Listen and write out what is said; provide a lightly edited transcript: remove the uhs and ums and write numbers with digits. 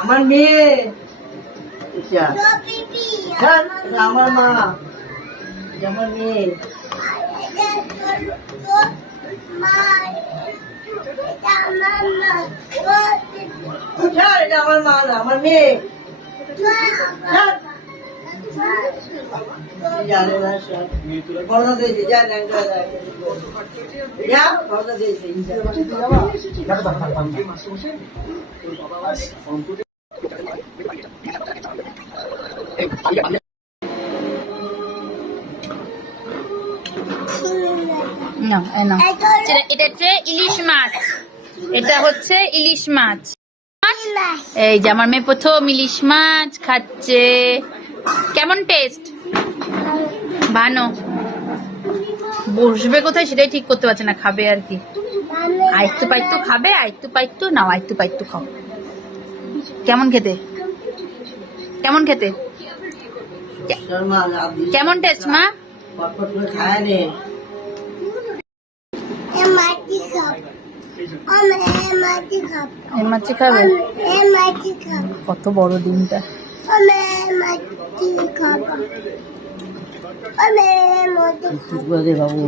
আমার মেয়ে আমার মা আমার মেয়ে আমার মা না আমার মেয়ে জানে না সব বড় দিয়েছে যা যা বড় দিয়েছে এটা হচ্ছে ইলিশ মাছ, এটা হচ্ছে ইলিশ মাছ। এই যে আমার মেয়ে প্রথম ইলিশ মাছ খাচ্ছে। কেমন টেস্ট? ভালো। বসবে কোথায় সেটাই ঠিক করতে পারছে না, খাবে আর কি। আইত্তু পাইত্তু খাবে, আইত্তু পাইত্তু নাও, আইত্তু পাইত্তু খাও। কেমন খেতে? কেমন খেতে? কেমন টেস্ট মা? মাছি খাবে? কত বড় ডিমটা। বাবু